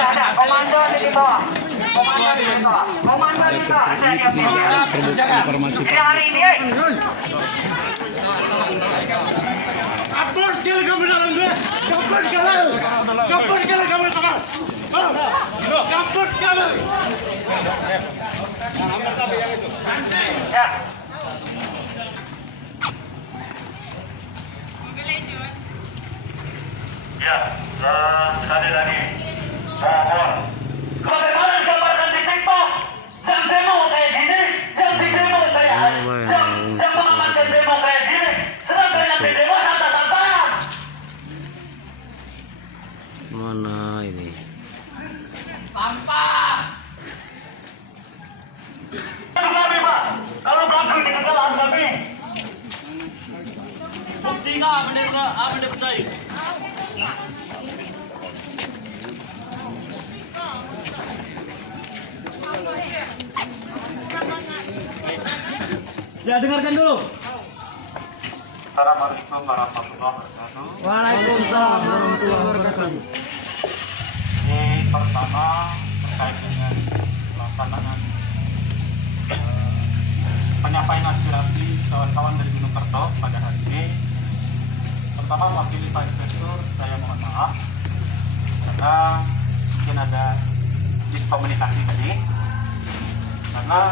Ada. Komando di bawah. Komando di bawah. Ini hari ini. Kapur kali kamu dalam gue. Kapur kali kamu tengah. Kapur kali. Ya. Ya, sekali lagi mohon bagaimana gambarkan di TikTok yang demo kayak gini, yang di demo kayak yang mengamankan demo kayak gini, sedangkan yang di demo santai-santai. Mana ini? Sampah. Kami Pak, kalau belakang di kejalanan kami. Bukti nggak apa dia percaya? Ya, dengarkan dulu. Assalamualaikum warahmatullahi wabarakatuh. Waalaikumsalam warahmatullahi wabarakatuh. Ini pertama terkait dengan pelaksanaan penyampaian aspirasi kawan-kawan dari Gunung Kerto pada hari ini. Pertama, mewakili Pak Inspektur, saya mohon maaf karena mungkin ada miskomunikasi tadi. Karena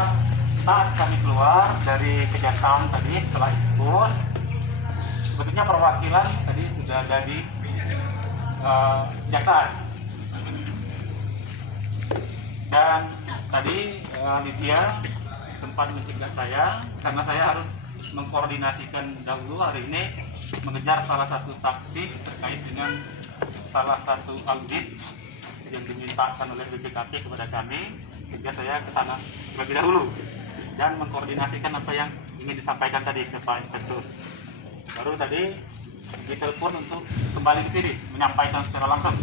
saat kami keluar dari kejaksaan tadi setelah ekspos, sebetulnya perwakilan tadi sudah ada di kejaksaan. Dan tadi Lydia sempat mencegah saya karena saya harus mengkoordinasikan dahulu hari ini mengejar salah satu saksi terkait dengan salah satu audit yang dimintakan oleh BPKP kepada kami, sehingga saya ke sana terlebih dahulu dan mengkoordinasikan apa yang ingin disampaikan tadi ke Pak Inspektur. Baru tadi ditelepon untuk kembali ke sini menyampaikan secara langsung.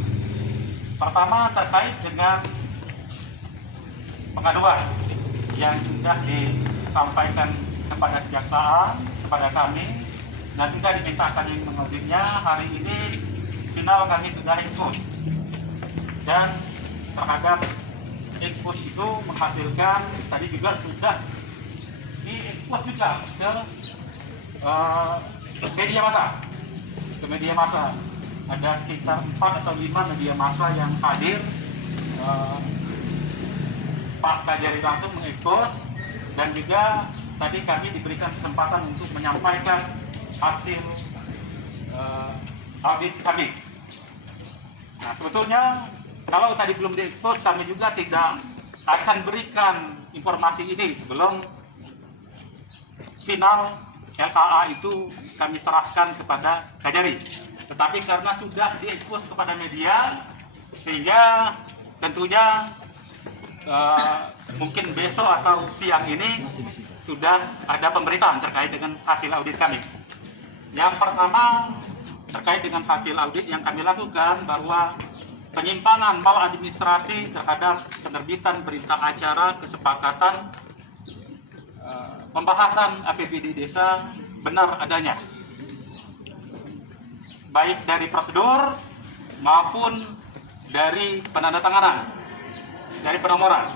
Pertama terkait dengan pengaduan yang sudah disampaikan kepada kejaksaan, kepada kami, dan sudah diminta kami mengauditnya. Hari ini final kami sudah ekspos, dan terhadap ekspos itu menghasilkan tadi juga sudah diekspos juga ke media massa. Ada sekitar 4 atau 5 media massa yang hadir. Pak Kajari langsung mengekspos, dan juga tadi kami diberikan kesempatan untuk menyampaikan hasil audit kami. Nah, sebetulnya kalau tadi belum diekspos, kami juga tidak akan berikan informasi ini sebelum final LKA itu kami serahkan kepada Kajari. Tetapi karena sudah diekspos kepada media, sehingga tentunya mungkin besok atau siang ini sudah ada pemberitaan terkait dengan hasil audit kami. Yang pertama terkait dengan hasil audit yang kami lakukan, bahwa penyimpangan maladministrasi terhadap penerbitan berita acara kesepakatan pembahasan APBD desa benar adanya, baik dari prosedur maupun dari penandatanganan, dari penomoran.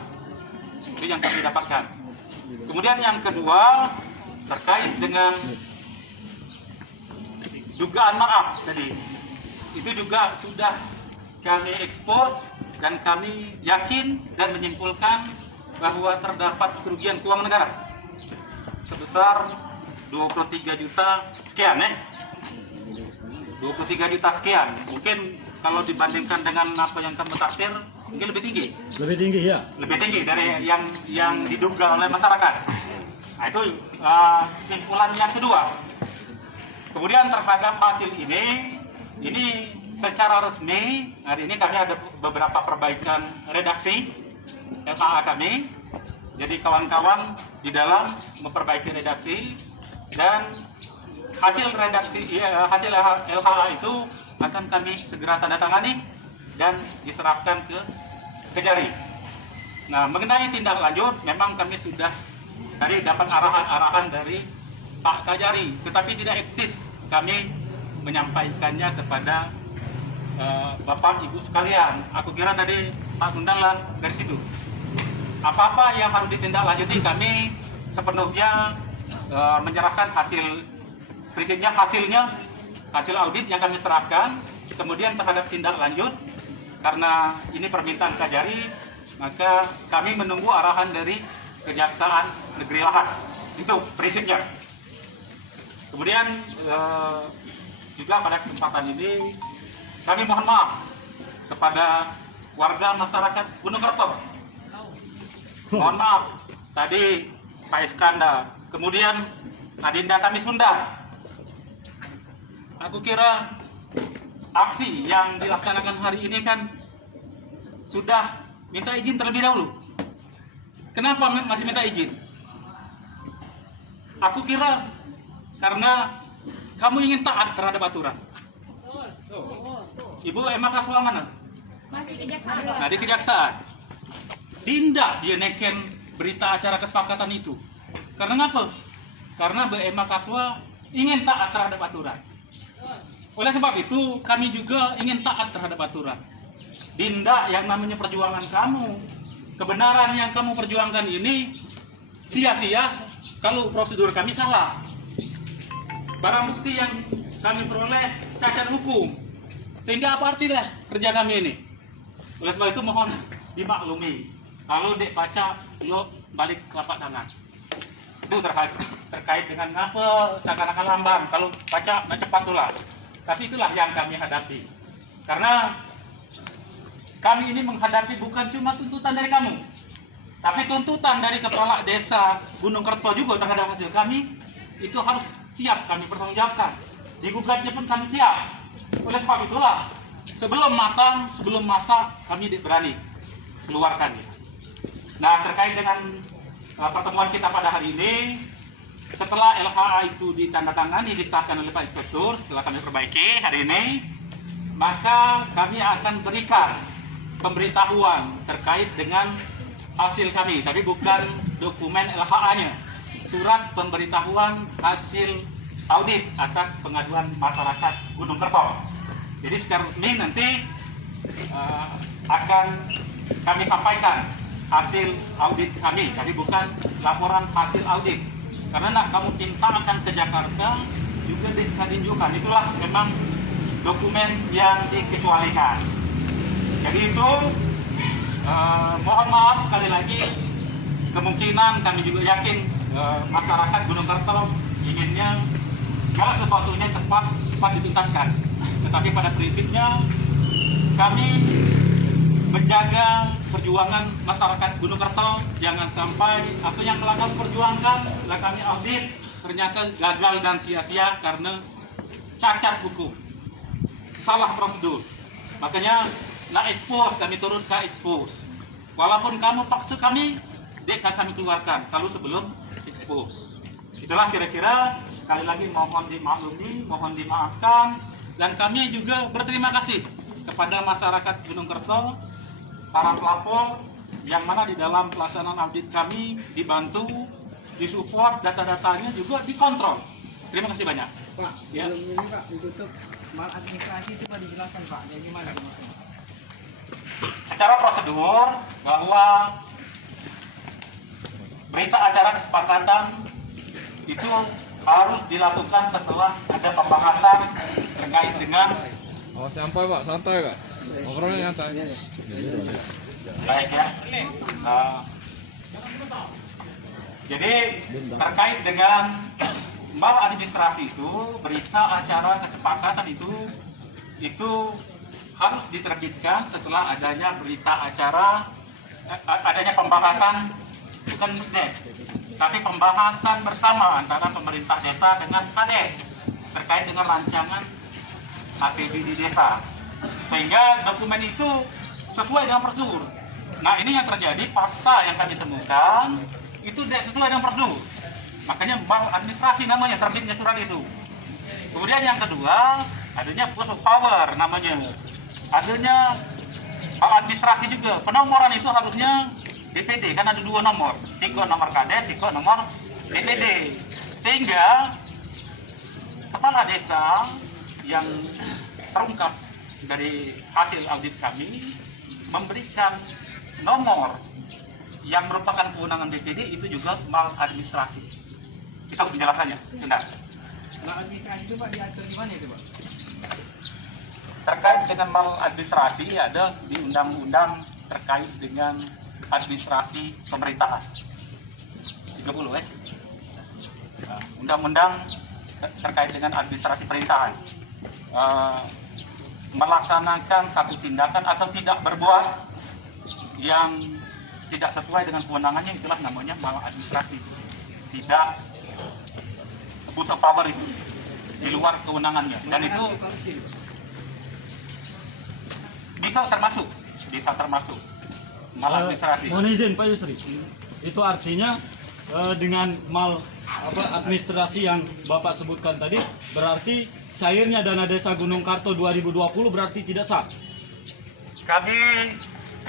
Itu yang kami dapatkan. Kemudian yang kedua terkait dengan dugaan maaf tadi, itu juga sudah kami ekspos, dan kami yakin dan menyimpulkan bahwa terdapat kerugian keuangan negara sebesar 23 juta sekian 23 juta sekian. Mungkin kalau dibandingkan dengan apa yang kamu taksir, mungkin lebih tinggi. Lebih tinggi ya? Lebih tinggi dari yang diduga oleh masyarakat. Nah, itu kesimpulan yang kedua. Kemudian terhadap hasil ini secara resmi hari ini kami ada beberapa perbaikan redaksi LHA kami. Jadi kawan-kawan di dalam memperbaiki redaksi dan hasil LHA itu akan kami segera tanda tangani dan diserahkan ke Kejari. Nah, mengenai tindak lanjut memang kami sudah tadi dapat arahan-arahan dari Pak Kajari, tetapi tidak etis kami menyampaikannya kepada Bapak Ibu sekalian. Aku kira tadi Pak Sundalan dari situ. Apa-apa yang harus ditindaklanjuti kami sepenuhnya menyerahkan prinsipnya hasil audit yang kami serahkan. Kemudian terhadap tindak lanjut karena ini permintaan Kajari, maka kami menunggu arahan dari Kejaksaan Negeri Lahad. Itu prinsipnya. Kemudian juga pada kesempatan ini kami mohon maaf kepada warga masyarakat Gunung Kerto. Mohon maaf, tadi Pak Iskandar, kemudian Adinda kami Sunda. Aku kira aksi yang dilaksanakan hari ini kan sudah minta izin terlebih dahulu. Kenapa masih minta izin? Aku kira karena kamu ingin taat terhadap aturan. Ibu Emma Kaswa mana? Masih kejaksaan. Nah, di kejaksaan. Dinda dia neken berita acara kesepakatan itu. Karena apa? Karena Bu Emma Kaswa ingin taat terhadap aturan. Oleh sebab itu kami juga ingin taat terhadap aturan. Dinda, yang namanya perjuangan kamu, kebenaran yang kamu perjuangkan ini sia-sia kalau prosedur kami salah. Barang bukti yang kami peroleh cacat hukum. Sehingga apa artinya kerja kami ini? Oleh sebab itu mohon dimaklumi. Kalau dek baca, lo balik telapak tangan. Itu terkait dengan ngapa seakan-akan lamban. Kalau baca, nggak cepat tulah. Tapi itulah yang kami hadapi. Karena kami ini menghadapi bukan cuma tuntutan dari kamu, tapi tuntutan dari Kepala Desa Gunung Kerto juga terhadap hasil kami. Itu harus siap kami pertanggungjawabkan. Digugatnya pun kami siap. Oleh sebab itulah, sebelum matang, sebelum masak, kami berani keluarkannya. Nah, terkait dengan pertemuan kita pada hari ini, setelah LHA itu ditandatangani, disahkan oleh Pak Inspektur, setelah kami perbaiki hari ini, maka kami akan berikan pemberitahuan terkait dengan hasil kami, tapi bukan dokumen LHA-nya, surat pemberitahuan hasil audit atas pengaduan masyarakat Gunung Kerto. Jadi secara resmi nanti akan kami sampaikan hasil audit kami, tapi bukan laporan hasil audit. Karena nak kamu minta akan ke Jakarta juga ditunjukkan. Itulah memang dokumen yang dikecualikan. Jadi itu mohon maaf sekali lagi. Kemungkinan kami juga yakin masyarakat Gunung Kerto inginnya segala sesuatunya cepat dituntaskan. Tetapi pada prinsipnya kami menjaga perjuangan masyarakat Gunung Kerto, jangan sampai apa yang melakukan perjuangan lah kami audit ternyata gagal dan sia-sia karena cacat hukum, salah prosedur. Makanya lah expose, kami turun ke expose. Walaupun kamu paksa kami, dek kami keluarkan kalau sebelum expose. Itulah kira-kira, sekali lagi mohon dimaklumi, mohon dimaafkan, dan kami juga berterima kasih kepada masyarakat Gunung Kerto, para pelapor yang mana di dalam pelaksanaan audit kami dibantu, disupport, data-datanya juga dikontrol. Terima kasih banyak. Pak, Ya. sebelum ini Pak ditutup maladministrasi, coba dijelaskan Pak, jadi gimana maksudnya? Secara prosedur bahwa berita acara kesepakatan itu harus dilakukan setelah ada pembahasan terkait dengan Santai Pak, santai Pak. Ngobrolnya santai. baik ya. Jadi terkait dengan maladministrasi itu, berita acara kesepakatan itu harus diterbitkan setelah adanya berita acara, adanya pembahasan bukan musdes, tapi pembahasan bersama antara pemerintah desa dengan Kades. terkait dengan rancangan APD di desa, sehingga dokumen itu sesuai dengan prosedur. Nah, ini yang terjadi, fakta yang kami temukan itu tidak sesuai dengan prosedur, makanya maladministrasi namanya terbitnya surat itu. Kemudian yang kedua, adanya abuse of power namanya, adanya administrasi juga. Penomoran itu harusnya DPD, kan ada 2 nomor, Siko nomor Kades, Siko nomor DPD, sehingga kepala desa yang terungkap dari hasil audit kami memberikan nomor yang merupakan kewenangan DPD itu juga maladministrasi. Itu penjelasannya, benar. Maladministrasi itu Pak diatur di mana itu Pak? Terkait dengan maladministrasi ada di undang-undang terkait dengan administrasi pemerintahan 30 ya. Undang-undang terkait dengan administrasi pemerintahan, melaksanakan satu tindakan atau tidak berbuat yang tidak sesuai dengan kewenangannya, itulah namanya maladministrasi. Tidak abuse of power, itu di luar kewenangannya, dan itu bisa termasuk maladministrasi. Mohon izin Pak Yusri, itu artinya dengan administrasi yang Bapak sebutkan tadi, berarti cairnya dana desa Gunung Karto 2020 berarti tidak sah? Kami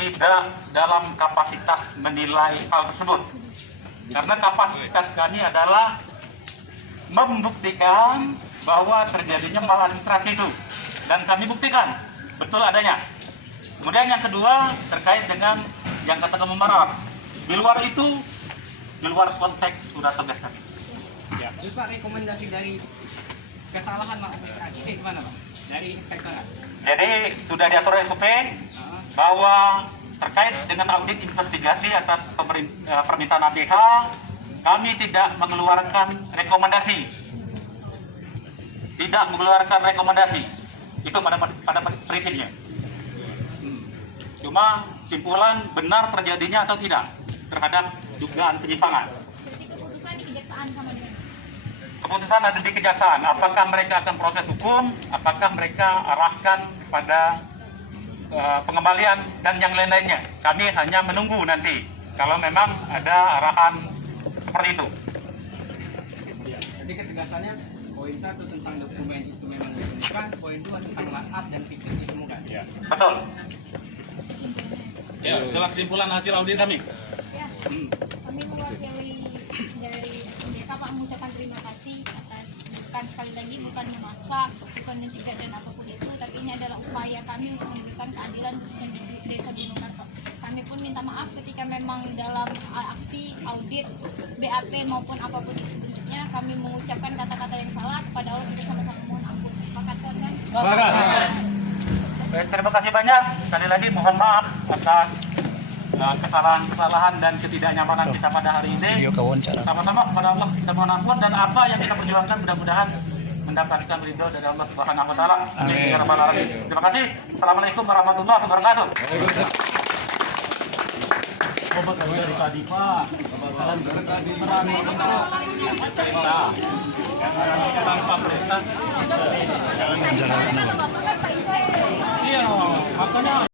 tidak dalam kapasitas menilai hal tersebut, karena kapasitas kami adalah membuktikan bahwa terjadinya maladministrasi itu, dan kami buktikan betul adanya. Kemudian yang kedua, terkait dengan yang katakan memarah, di luar itu, di luar konteks sudah tugas kami. Ya. Terus Pak, rekomendasi dari kesalahan maladministrasi kayak gimana Pak? Dari inspektorat? Jadi sudah diatur SOP bahwa terkait dengan audit investigasi atas permintaan APH, kami tidak mengeluarkan rekomendasi. Tidak mengeluarkan rekomendasi. Itu pada prinsipnya. Cuma simpulan benar terjadinya atau tidak terhadap dugaan penyimpangan. Keputusan di kejaksaan sama dengan Keputusan ada di kejaksaan. Apakah mereka akan proses hukum? Apakah mereka arahkan kepada pengembalian dan yang lain-lainnya? Kami hanya menunggu nanti kalau memang ada arahan seperti itu. Jadi ketegasannya poin 1 tentang dokumen itu memang ditemukan, poin 2 tentang markup dan fiktif ditemukan. Ya. Betul. Ya, itulah kesimpulan hasil audit kami. ya, kami mewakili dari MDK Pak mengucapkan terima kasih atas, bukan sekali lagi bukan memaksa, bukan mencegah dan apapun itu, tapi ini adalah upaya kami untuk memberikan keadilan khususnya di desa Gunung Karto. Kami pun minta maaf ketika memang dalam aksi audit BAP maupun apapun itu bentuknya kami mengucapkan kata-kata yang salah. Kepada Allah kita sama-sama mohon ampun. Sepakat kan? Sepakat. Baik, terima kasih banyak. Sekali lagi mohon maaf atas kesalahan-kesalahan dan ketidaknyamanan kita pada hari ini. Sama-sama kepada Allah kita mohon ampun, dan apa yang kita perjuangkan mudah-mudahan mendapatkan ridho dari Allah Subhanahu wa taala. Amin. Terima kasih. Assalamualaikum warahmatullahi wabarakatuh. Obat dari tadi Pak. Tanpa perintah. Bapak kan Pak Isai. Iya, makanya